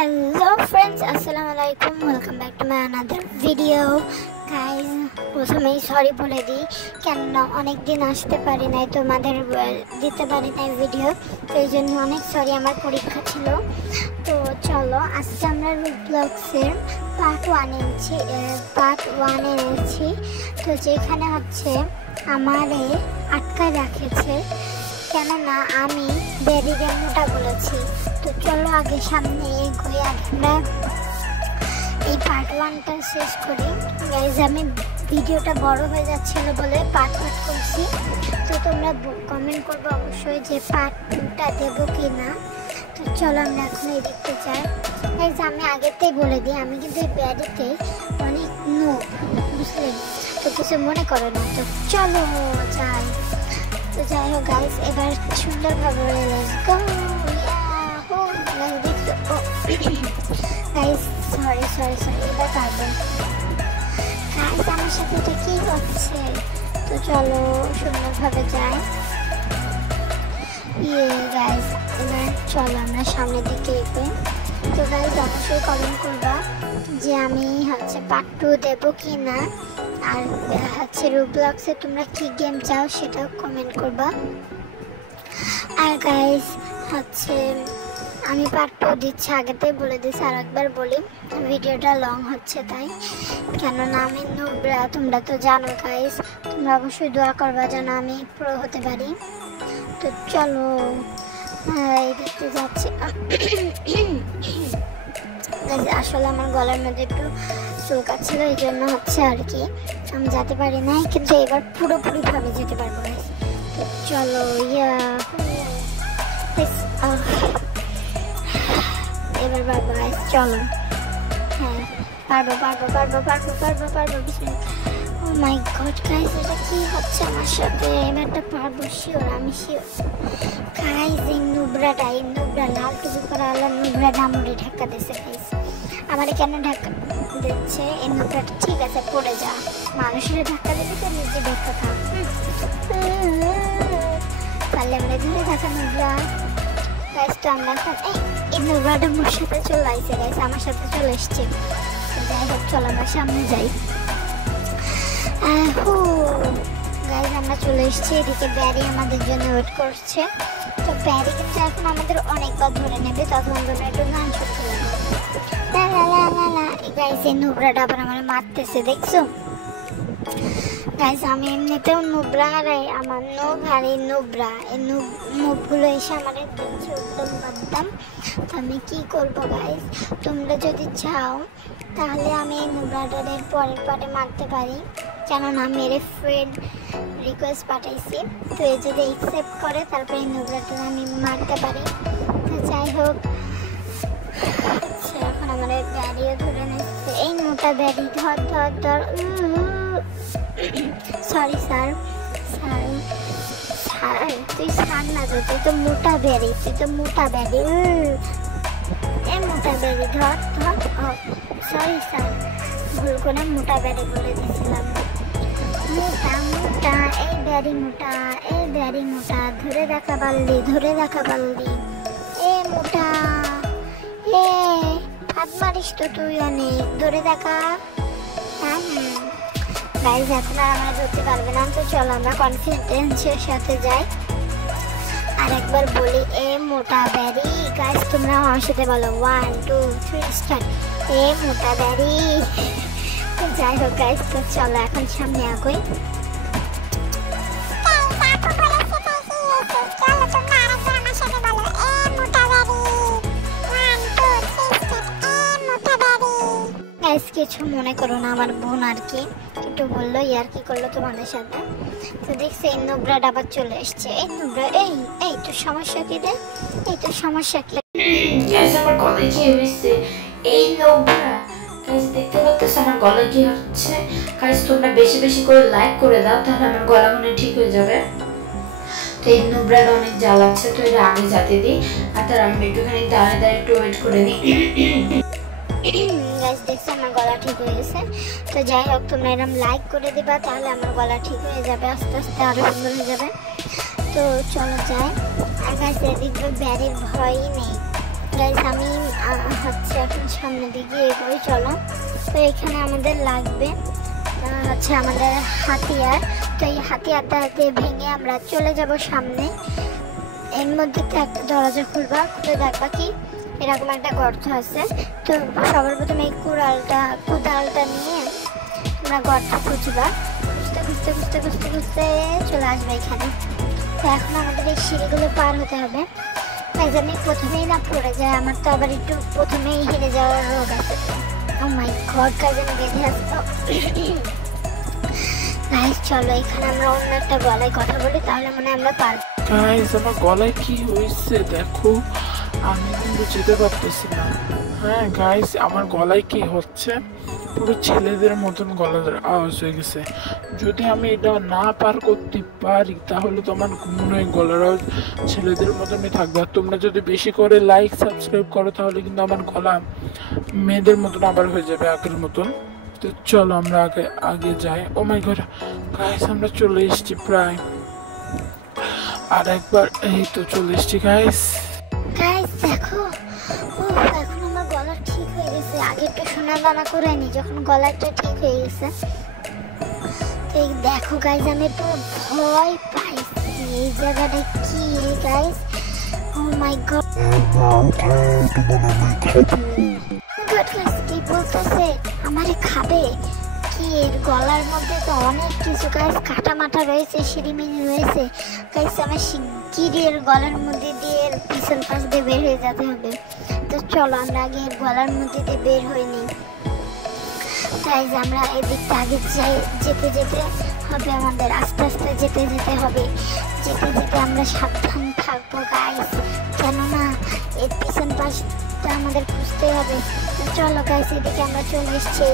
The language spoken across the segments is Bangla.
Hello friends, Assalamualaikum. Welcome back to my another video. Guys, প্রথমেই সরি বলে দিই, কেননা অনেক দিন আসতে পারি নাই, তোমাদের দিতে পারি নাই ভিডিও, তো এই জন্য অনেক সরি। আমার পরীক্ষা ছিল। তো চলো আজকে আমরা রুবলক্সের পার্ট 1 এনেছি। তো যেখানে হচ্ছে আমারে আটকায় রাখেছে, কেননা আমি বেরিয়ে মোটা বলেছি। তো চলো আগে সামনে এগোই, আমরা এই পার্ট 1টা শেষ করি। গাইজ, আমি ভিডিওটা বড় হয়ে যাচ্ছিল বলে পার্ট করছি। তো তোমরা কমেন্ট করবে অবশ্যই যে পার্ট 2টা দেবো কি না। তো চলো আমরা এখন এই দেখতে চাই। গাইজ, আমি আগেতেই বলে দিই, আমি কিন্তু এই ব্যাডিতে অনেক নোব, বুঝলেন? তো কিছু মনে করো না। তো চলো যাই। তো যাই হোক গাইজ, এবার সুন্দরভাবে লেটস গো। গাইজ সরি এবার পারবো। গাইজ, আমার সাথে এটা কি হচ্ছে? তো চলো সুন্দরভাবে যাই। গাইজ, এবার চলো আমরা সামনের দিকে এগোই। তো গাইজ, অবশ্যই কমেন্ট করবা যে আমি হচ্ছে পার্ট 2 দেবো কি না, আর হচ্ছে রুবলক্সে তোমরা কি গেম চাও সেটাও কমেন্ট করবা। আর গাইজ হচ্ছে আমি পার্ট 2 দিচ্ছি, আগেতেই বলে দিচ্ছি, আর একবার বলি, ভিডিওটা লং হচ্ছে তাই, কেননা আমি নুবরা, তোমরা তো জানো গাইজ। তোমরা অবশ্যই দোয়া করবা যেন আমি প্রো হতে পারি। তো চলো এই দেখতে যাচ্ছি। আসলে আমার গলার মধ্যে একটু চুলকাচ্ছিল, এই জন্য হচ্ছে আর কি আমি যেতে পারি নাই, কিন্তু এবার পুরোপুরিভাবে যেতে পারবো। তো চলো এবার পারবো গাইস, চলো। হ্যাঁ পারবো। ও মাই গড গাইস, এটা কি হচ্ছে আমার সাথে? এবারটা পারবো শিওর, আমি শিওর। গাইস, এই নুবরা লাল টুপি পরা আলাম নুবরাটা আমারে ধাক্কা দিচ্ছে। গাইস, আমারে কেন ধাক্কা দিচ্ছে? এই নুবরাটা ঠিক আছে, পড়ে যা। মানুষের ধাক্কা দিতে তো নিজে ধাক্কা খাও। পারলে আমরা ধরে থাকা নুবরা। গাইস, তো আমরা এখন এই নুবরাটা মোর সাথে চলে আসছে। গাইস, আমার সাথে চলে এসছে। যাই হোক, চলো আমরা সামনে যাই। গাইস, আমরা চলে এসেছি। এদিকে ব্যারি আমাদের জন্য ওয়েট করছে। তো ব্যারি কিন্তু এখন আমাদের অনেকবার ধরে নেবে, তখন আমরা একটু গান শুনতে লাগবো। গাইস, এই নুবরাটা আবার আমার মারতেছে, দেখছো? গাইস, আমি এমনিতেও নুবরা, আর আমার নোব আর এই নুবরা, এই মুভগুলো এসে আমার দিচ্ছে একদম বাদদাম। তো আমি কি করবো গাইস? তোমরা যদি চাও তাহলে আমি এই নুবরাটাদের পরের পার্টে মারতে পারি, কেননা মেরে ফ্রেন্ড রিকোয়েস্ট পাঠাইছি। তো এই যদি অ্যাকসেপ্ট করে তারপরে এই নুবরাটা আমি মারতে পারি। তো যাই হোক, এখন আমাদের ব্যারিও ধরে নিচ্ছে। এই মোটা ব্যারি, ধর। সরি স্যার, তুই স্যার না, তুই তো মোটা ব্যারি, এই মোটা ব্যারি ধর। সরি স্যার, ভুল করে মোটা ব্যারি বলে দিয়েছিলাম। মোটা এই ব্যারি মোটা, ধরে রাখা বালদি। এ মোটা, হাত মারিস তো তুই অনেক, ধরে দেখা। গাইজ, এখন আর আমরা ধরতে পারবে না। তো চলো আমরা কনফিডেন্সের সাথে যাই। আর একবার বলি, এ মোটা ব্যারি। গাইজ, তোমরা আমার সাথে বলো 1 2 3 স্টার্ট। এ মোটা ব্যারি। তো যাই হোক গাইজ, তো চলো এখন সামনে আগুই। কিছু মনে করো না, আমার বোন আর কি একটু বললো, ইয়ার কি করলো তোমাদের সাথে। তো দেখছি এই নুবরাটা আবার চলে এসছে। এই নুবরা, এই তোর সমস্যা কি রে? আমার গলায় কি হয়েছে? এই নুবরা গাইস, দেখতে পাচ্ছ আমার গলায় কি হচ্ছে? গাইস, তোমরা বেশি করে লাইক করে দাও, তাহলে আমার গলা মনে ঠিক হয়ে যাবে। তো এই নুবরাটা অনেক জ্বালাচ্ছে, তো এটা আগে যাতে দিই, আর তার আমি একটুখানি দাঁড়িয়ে একটু ওয়েট করে নিই। গাইস, দেখছি আমার গলা ঠিক হয়ে গেছে। তো যাই হোক, তোমরা এরকম লাইক করে দিবা, তাহলে আমার গলা ঠিক হয়ে যাবে, আস্তে আস্তে আরো সুন্দর হয়ে যাবে। তো চলো যাই। আর গাইস, এদিকে ব্যারির ভয়ই নেই। গাইস আমি হচ্ছে এখন সামনের দিকে এগোই, চলো। তো এখানে আমাদের লাগবে হচ্ছে আমাদের হাতিয়ার। তো এই হাতিয়ারটা দিয়ে ভেঙে আমরা চলে যাব সামনে। এর মধ্যে একটা দরজা খুলবা, খুলে দেখবা কি এরকম একটা গর্ত আছে। তো সবার প্রথমে এই কোদালটা নিয়ে তোমরা গর্ত খুঁজবা, খুঁজতে খুঁজতে খুঁজতে খুঁজতে খুঁজতে চলে আসবে এখানে। তো এখন আমাদের এই সিঁড়িগুলো পার হতে হবে। গাইস আমি প্রথমেই না পড়ে যায়, আমার তো আবার একটু প্রথমেই হেরে যাওয়ার রোগ আছে। ও মাই গড গাইস আমি বেঁধে আসবো। গাইস চলো এখানে আমরা অন্য একটা গলায় কথা বলি, তাহলে মনে হয় আমরা পারবো। গাইস আমার গলায় কি হয়েছে দেখো, আমি কিন্তু যেতে পারতেছি না। হ্যাঁ গাইস আমার গলায় কি হচ্ছে, পুরো ছেলেদের মতন গলার আওয়াজ হয়ে গেছে। যদি আমি এটা না পার করতে পারি তাহলে তোমার মনে হয় গলার আওয়াজ ছেলেদের মতনই থাকবে। আর তোমরা যদি বেশি করে লাইক সাবস্ক্রাইব করো তাহলে কিন্তু আমার গলা মেয়েদের মতন আবার হয়ে যাবে আগের মতন। তো চলো আমরা আগে যাই। ও মাই গড গাইস আমরা চলে এসেছি প্রায়, আর একবার এই তো চলে এসেছি গাইস। গাইস দেখো এখন আমার গলা ঠিক হয়ে গেছে, আগে একটু শোনা দানা করে নি যখন গলাটা ঠিক হয়ে গেছে। এই দেখো গাইস আমি একটু ভয় পাইছি, এই জায়গাটা কি গাইস, ও মাই গড কি বলতেছে আমারে খাবে কি? এর গলার মধ্যে তো অনেক কিছু গাইস কাটা মাটা রয়েছে, সিঁড়িমিড়ি রয়েছে গাইস। আমার শিগগিরই এর গলার মধ্যে দিয়ে এর পিছন পাশ দিয়ে বের হয়ে যেতে হবে। তো চলো আমরা আগে এর গলার মধ্যে দিয়ে বের হইনি। গাইস আমরা এদিকটা আগে যেতে যেতে হবে, আমাদের আস্তে আস্তে যেতে যেতে হবে, যেতে যেতে আমরা সাবধান থাকবো গাইস, কেননা এর পিছন পাশটা আমাদের খুঁজতে হবে। চলো গাইস এদিকে আমরা চলে এসেছি,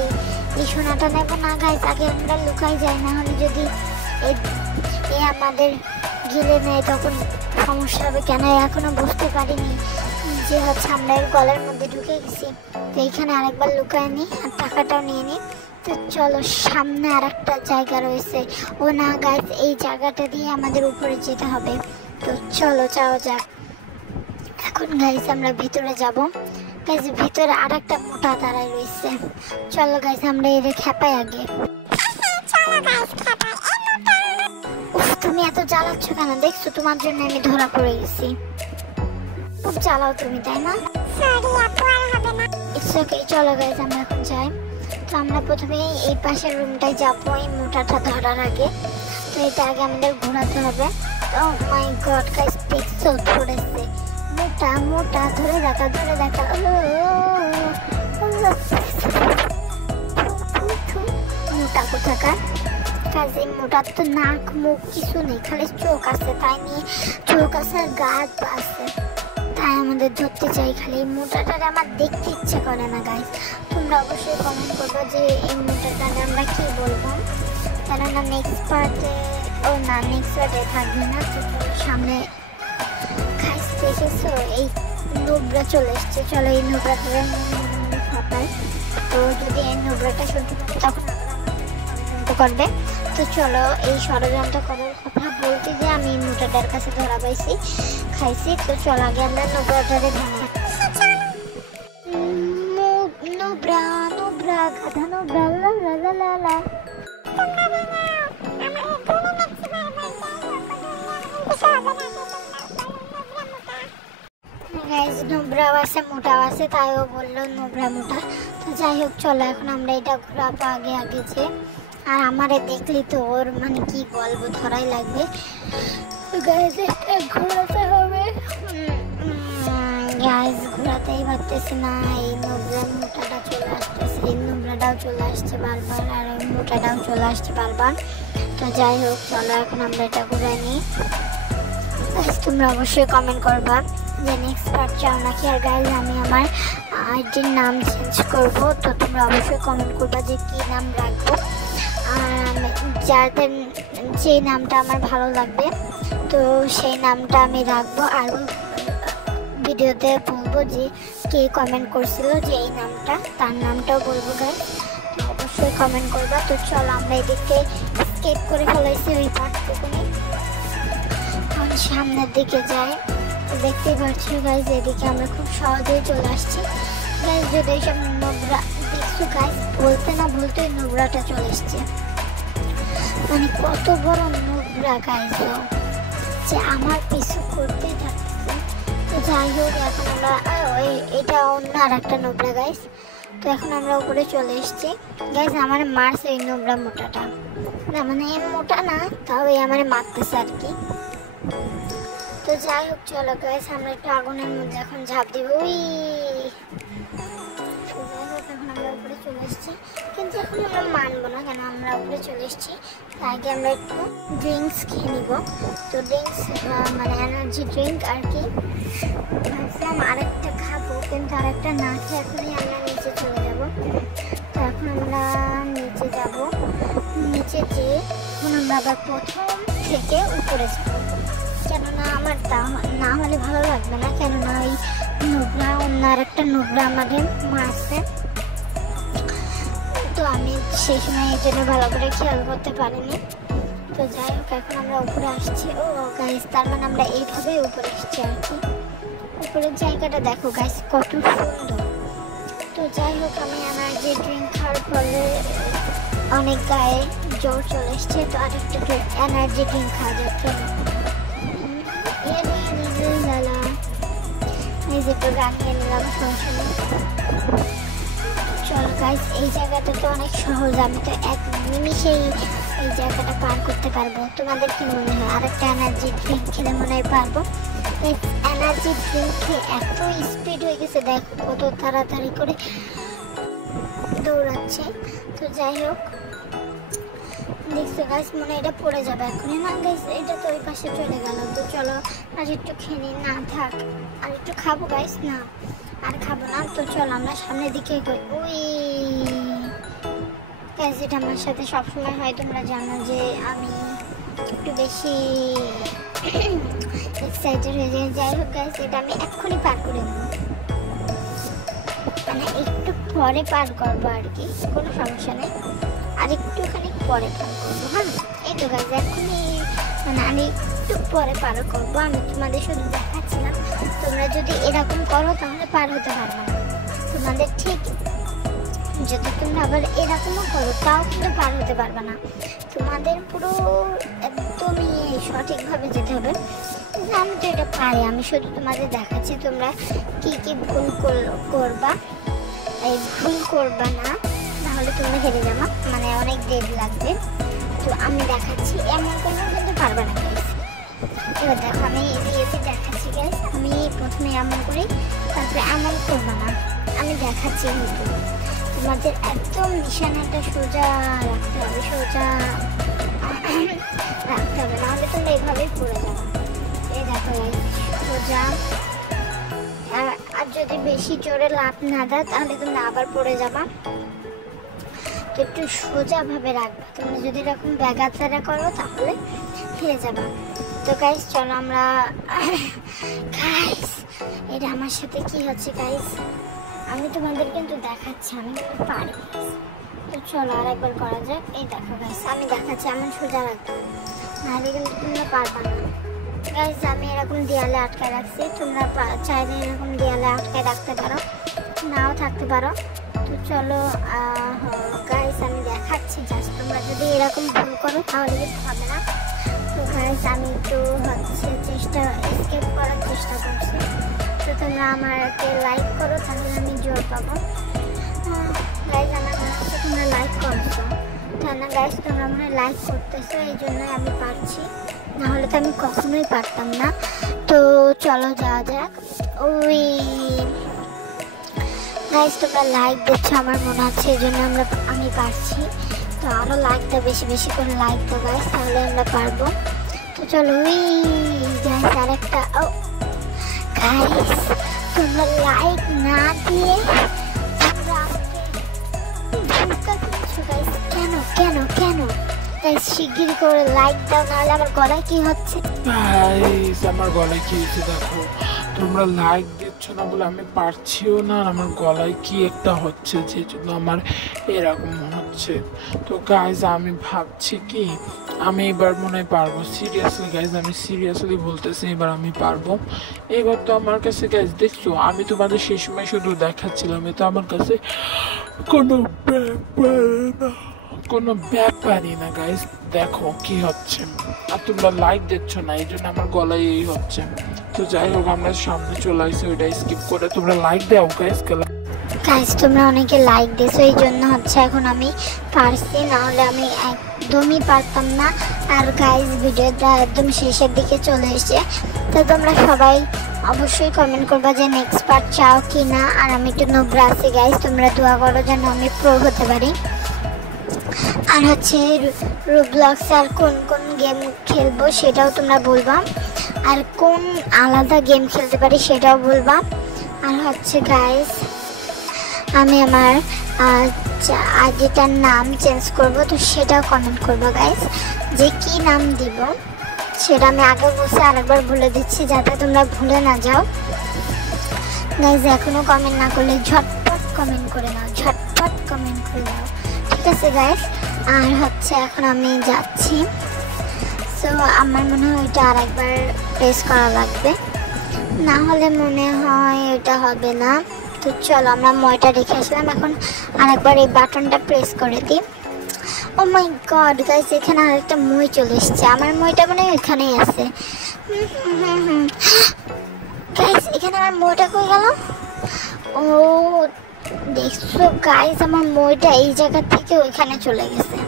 এই সোনাটা নেবো না গাইস, আগে আমরা লুকাই যাই, না হলে যদি এ আমাদের গিলে নেয় তখন সমস্যা হবে। কেন এখনো বুঝতে পারিনি যে হচ্ছে আমরা এর গলার মধ্যে ঢুকে গেছি। তো এইখানে আরেকবার লুকায় নিই আর টাকাটাও নিয়ে নিই। তো চলো সামনে আর একটা জায়গা রয়েছে, ও না গাইস এই জায়গাটা দিয়ে আমাদের উপরে যেতে হবে। তো চলো যাওয়া যাক। এখন গাইস আমরা ভিতরে যাব। গাইস ভিতরে আর একটা মোটা দাঁড়ায় রয়েছে, চলো গাইস আমরা এর খেপাই আগে। উফ তুমি এত জ্বালাচ্ছ কেন? দেখছো তোমার জন্য আমি ধরা পড়ে গেছি, খুব জ্বালাও তুমি তাই না? ইটস ওকে চলো গাইস আমরা এখন যাই। তো আমরা প্রথমে এই পাশের রুমটায় যাবো এই মোটাটা ধরার আগে। তো এটা আগে আমাদের ঘোরাতে হবে। ও মাই গড গাইস দেখছো ধরেছে, মোটা মোটা ধরে দেখা ধরে দেখা। মোটা কোথাকার কাজে, মোটার তো নাক মুখ কিছু নেই, খালি চোখ আছে, তাই নিয়ে চোখ আছে আর গা আছে, তাই আমাদের ধরতে চাই। খালি এই মোটাটার আমার দেখতে ইচ্ছে করে না গাইস। তোমরা অবশ্যই কমেন্ট করবো যে এই মোটাটা আমরা কি বলবো, কেননা নেক্সট পার্টে থাকবে না। তো সামনে গাইস দেখেছো এই নোবরা চলে এসছে, চলো এই নোবরাটা ফাটাই। তো যদি এই নোবরাটা শুনতে পাবে তখন করবে। তো চলো এই ষড়যন্ত্র করার কথা বলতে যে আমি মোটাটার কাছে ধরা পাইছি, খাইছি। তো চলো আগে আমরা নোবরাটারে ভেঙে নোবরা নোবরা গাধা নোবরা লা লা লা লা লা। গাইস নোবরাও আছে মোটাও আছে, তাইও বললো নোবরা মোটা। তো যাই হোক চলো এখন আমরা এটা ঘোরাবো আগে আগে যে, আর আমারে দেখলি তো ওর মানে কি বলবো ধরাই লাগবে। গাইস ঘোরাতে হবে, গাইস ঘোরাতেই পারতেছি না। এই নোবরা মোটাটা চলে আসতেছে, এই নোবরাটাও চলে আসছে বারবার, আর ওই মোটাটাও চলে আসছে বারবার। তো যাই হোক চলো এখন আমরা এটা ঘুরাই নিই। গাইস তোমরা অবশ্যই কমেন্ট করবা যে নেক্সট পার্ট চাও নাকি। আর গাইস আমি আমার আইডির নাম চেঞ্জ করব, তো তোমরা অবশ্যই কমেন্ট করবা যে কি নাম রাখবো। আর যাদের যে নামটা আমার ভালো লাগবে তো সেই নামটা আমি রাখবো। আর ভিডিওতে বলবো যে কে কমেন্ট করছিল যে এই নামটা, তার নামটাও বলবো গাইস, অবশ্যই কমেন্ট করবা। তো চলো আমরা এদিকে স্কেপ করে ফেলাইছি ওই পার্টটুকুনি, সামনের দিকে যাই। তো দেখতেই পাচ্ছি গাইজ এদিকে আমরা খুব সহজেই চলে আসছি গাইজ। যদি এইসব নোংরা দেখছো গাইজ, বলতে না বলতে নোংরাটা চলে এসছে, মানে কত বড় নোংরা গাইজ যে আমার পিছু করতে থাকছে। তো যাই হোক এখন আমরা এটা অন্য আর একটা নোংরা গাইজ। তো এখন আমরা উপরে চলে এসেছি গাইজ। আমার মারছে এই নোংরা মোটাটা, না মানে মোটা না, তাও এই আমার মারতেছে আর কি। তো যাই হোক চলো গাইজ আমরা একটু আগুনের মধ্যে এখন ঝাঁপ দিব। যাই হোক এখন আমরা উপরে চলে এসেছি, কিন্তু এখন আমরা মানবো না, কেন আমরা উপরে চলে এসেছি। তার আগে আমরা একটু ড্রিঙ্কস খেয়ে নিব। তো ড্রিঙ্কস মানে এনার্জি ড্রিঙ্ক আর কি। ভাবছিলাম আরেকটা খাবো, কিন্তু আরেকটা না খেয়ে এখনই আমরা নিচে চলে যাব। তো এখন আমরা নিচে যাব, নিচে যেয়ে এখন আমরা আবার প্রথম থেকে উপরে যাব, কেননা আমার না হলে ভালো লাগবে না, কেননা ওই নোংরা অন্য আর একটা নোংরা আমাদের মারছে। তো আমি সেই সময় এই জন্য ভালো করে খেয়াল করতে পারিনি। তো যাই হোক এখন আমরা উপরে আসছি। ও গাইস, তার মানে আমরা এইভাবে উপরে এসেছি আর কি। উপরের জায়গাটা দেখো গাইস কত সুন্দর। তো যাই হোক আমি আমার যে ড্রিঙ্ক খাওয়ার ফলে অনেক গায়ে জোর চলে এসছে। তো আরেকটা এনার্জি ড্রিঙ্ক খাওয়া যাচ্ছে। এই যে একটু গান নিয়ে নিলাম সমস্যা। চলো গাইস, এই জায়গাটা তো অনেক সহজ, আমি তো এক নিমিষেই এই জায়গাটা পার করতে পারবো। তোমাদের কি মনে হয়? আরেকটা এনার্জি ড্রিঙ্ক খেলে মনে হয় পারবো। এই এনার্জি ড্রিঙ্ক খেয়ে এত স্পিড হয়ে গেছে, দেখো কত তাড়াতাড়ি করে দৌড়াচ্ছে। তো যাই হোক দেখছো গাইস, মনে এটা পড়ে যাবে এখনই না গাইস, এটা তো ওই পাশে চলে গেল। তো চলো আর একটু খেয়ে নিই। না থাক, আর একটু খাবো গাইস। না আর খাবো না। তো চলো আমরা সামনের দিকে ওই গাইস, এটা আমার সাথে সবসময় হয়, তোমরা জানো যে আমি একটু বেশি এক্সাইটেড হয়ে যাই। যাই হোক গাইস, এটা আমি এক্ষুনি পার করে নেবো, মানে একটু পরে পার করবো আর কি, কোনো সমস্যা নেই। আর একটুখানি পরে পার করবো। হ্যাঁ এই তো গাইস, এখনই মানে আমি একটু পরে পার করবো। আমি তোমাদের শুধু দেখাচ্ছিলাম, তোমরা যদি এরকম করো তাহলে পার হতে পারবে না। তোমাদের ঠিক যদি তোমরা আবার এরকমও করো তাও কিন্তু পার হতে পারবে না। তোমাদের পুরো একদমই সঠিকভাবে যেতে হবে। আমি তো এটা পারি, আমি শুধু তোমাদের দেখাচ্ছি তোমরা কি কি ভুল করবা। এই ভুল করবা না, তাহলে তোমরা হেরে যাবা, মানে অনেক দেরি লাগবে। তো আমি দেখাচ্ছি, এমন কোনো কিন্তু পারবে না গাইস। এবার দেখো আমি এতে দেখাচ্ছি গাইস। আমি প্রথমে এমন করি, তারপরে এমন করবো না, আমি দেখাচ্ছি। কিন্তু তোমাদের একদম নিশানাটা সোজা রাখতে হবে, সোজা রাখতে হবে, নাহলে তোমরা এইভাবেই পড়ে যাবে। এই দেখো গাইস সোজা। আর যদি বেশি জোরে লাফ না দাও তাহলে তোমরা আবার পড়ে যাবা। তো একটু সোজাভাবে রাখবা। তোমরা যদি এরকম ব্যাগাতারা করো তাহলে হেরে যাবা। তো গাইস চলো আমরা গাইস, এটা আমার সাথে কি হচ্ছে গাইস, আমি তোমাদের কিন্তু দেখাচ্ছি আমি কিন্তু পারি। তো চলো আরেকবার করা যাক। এই দেখো গাইস, আমি দেখাচ্ছি, আমি সোজা রাখবো, নাহলে কিন্তু তোমরা পারবা না। গাইস আমি এরকম দেয়ালে আটকায় রাখছি, তোমরা চাইলে এরকম দেয়ালে আটকায় রাখতে পারো, নাও থাকতে পারো। তো চলো গাইস আমি দেখাচ্ছি, জাস্ট তোমরা যদি এরকম ভুল করো তাহলে কিন্তু হবে না। তো গাইস আমি একটু হচ্ছে এসকেপ করার চেষ্টা করছি। তো তোমরা আমাকে লাইক করো, তাহলে আমি জোর পাবো। গাইস আমার মনে হচ্ছে তোমরা লাইক করছো, তা না গাইস তোমরা মনে লাইক করতেছো, এই জন্যই আমি পারছি, নাহলে তো আমি কখনোই পারতাম না। তো চলো যাওয়া যাক। ওই গাইস তোমরা লাইক দিচ্ছ আমার মনে হচ্ছে, এই জন্য আমি পারছি। তো আরও লাইক দাও, বেশি বেশি করে লাইক দাও গাইস, তাহলে আমরা পারবো। তো চলো ওই গাইস আরেকটা। ও গাইস তোমরা লাইক না দিয়ে তোমরা আমাকে দিচ্ছ গাইস, কেন কেন কেন গাইস? শিগগিরই করে লাইক দাও, নাহলে আমার গলায় কি হচ্ছে গাইস, আমার গলায় কি হচ্ছে দেখো। তোমরা লাইক দিচ্ছ না বলে আমি পারছিও না, আর আমার গলায় কি একটা হচ্ছে যে জন্য আমার এরকম হচ্ছে। তো গাইজ আমি ভাবছি কি আমি এবার মনে হয় পারবো, সিরিয়াসলি গাইজ আমি সিরিয়াসলি বলতেছি এবার আমি পারবো। এবার তো আমার কাছে গাইজ দেখছো আমি তোমাদের সেই সময় শুধু দেখাচ্ছিলাম, এ তো আমার কাছে কোনো ব্যাপারই না গাইজ। দেখো কি হচ্ছে, আর তোমরা লাইক দিচ্ছ না, এই জন্য আমার গলায় এই হচ্ছে। তো যাই হোক আমরা সামনে চলে আসছি, ওইটা স্কিপ করে তোমরা লাইক দাও গাইজ। গাইজ তোমরা অনেকে লাইক দিয়েছো, এই জন্য হচ্ছে এখন আমি পারছি, না হলে আমি একদমই পারতাম না। আর গাইজ ভিডিওটা একদম শেষের দিকে চলে এসেছে, তো তোমরা সবাই অবশ্যই কমেন্ট করবা যে নেক্সট পার্ট চাও কি না। আর আমি একটু নোবরা আছি গাইজ, তোমরা দোয়া করো যেন আমি প্রো হতে পারি। আর হচ্ছে রোবলক্স আর কোন কোন গেম খেলবো সেটাও তোমরা বলবা, আর কোন আলাদা গেম খেলতে পারি সেটাও বলবা। আর হচ্ছে গাইজ আমি আমার আইডিটার নাম চেঞ্জ করব, তো সেটাও কমেন্ট করবো গাইজ, যে কি নাম দিব সেটা আমি আগে বসে আরেকবার বলে দিচ্ছি যাতে তোমরা ভুলে না যাও। গাইজ এখনো কমেন্ট না করলে ঝটপট কমেন্ট করে নাও, ঝটপট কমেন্ট করে দাও, ঠিক আছে গাইজ। আর হচ্ছে এখন আমি যাচ্ছি, সো আমার মনে হয় ওইটা আরেকবার প্রেস করা লাগবে, না হলে মনে হয় ওইটা হবে না। তো চলো আমরা মইটা রেখে আসলাম, এখন আরেকবার এই বাটনটা প্রেস করে দিই। ও মাই গড গাইস, এখানে আরেকটা মই চলে এসছে, আমার মইটা মনে হয় এখানেই আছে। গাইস এখানে আমার মইটা কই গেল? ও দেখছো গাইস, আমার মইটা এই জায়গা থেকে ওইখানে চলে গেছে।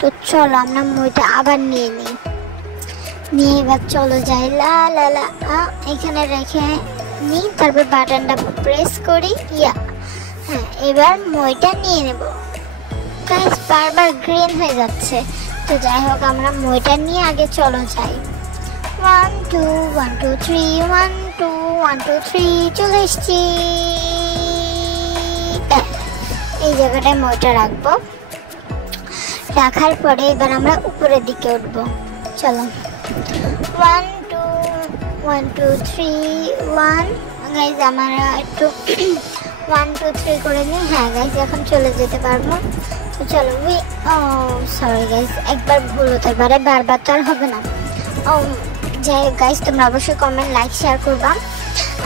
তো চলো আমরা মইটা আবার নিয়ে নিই, নিয়ে এবার চলো যাই। লা লা লা এখানে রেখে নিই, তারপর বাটনটা প্রেস করি। হ্যাঁ এবার মইটা নিয়ে নেব। গাইস বারবার গ্রিন হয়ে যাচ্ছে, তো যাই হোক আমরা মইটা নিয়ে আগে চলো যাই। 1 2 1 2 3 1 2 1 2 3 চলে এসছি। এই জায়গাটায় মইটা রাখবো, রাখার পরে এবার আমরা উপরের দিকে উঠবো। চলো 1 2 1 2 3 1। গাইজ আমার একটু 1 2 3 করে নিই। হ্যাঁ গাইজ এখন চলে যেতে পারবো। তো চলো সরি গাইজ, একবার ভুল হতে পারে, বারবার তো আর হবে না। যাই হোক গাইজ তোমরা অবশ্যই কমেন্ট লাইক শেয়ার করবা।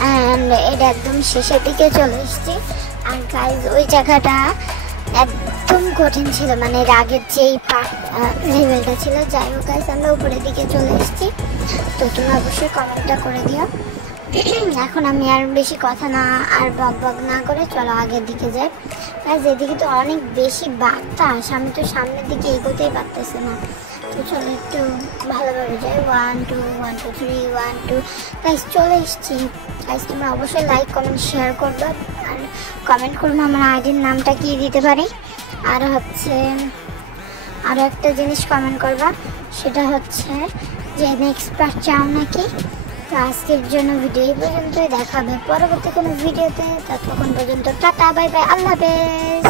অ্যান্ড এটা একদম শেষের দিকে চলে এসেছি। আর গাইজ ওই জায়গাটা একদম কঠিন ছিল, মানে এর আগের যেই লেভেলটা ছিল। যাই হোক গাইজ আমরা উপরের দিকে চলে এসেছি, তো তোমরা অবশ্যই কমেন্টটা করে দিও। এখন আমি আর বেশি কথা না আর বক না করে চলো আগের দিকে যাই। গাইজ এদিকে তো অনেক বেশি বাতাস, আমি তো সামনের দিকে এগোতেই পারতেছি না। তো চলো একটু ভালোভাবে যাই। 1 2 1 2 3 1 2। গাইজ চলে এসেছি। গাইজ তোমরা অবশ্যই লাইক কমেন্ট শেয়ার করবে, আর কমেন্ট করবো আমার আইডির নামটা কি দিতে পারি। আর হচ্ছে আরও একটা জিনিস কমেন্ট করবা, সেটা হচ্ছে যে নেক্সট পার্ট চাও নাকি। তো আজকের জন্য ভিডিও এই পর্যন্তই, দেখাবে পরবর্তী কোনো ভিডিওতে। ততক্ষণ পর্যন্ত টাটা বাই বাই, আল্লাহ হাফেজ।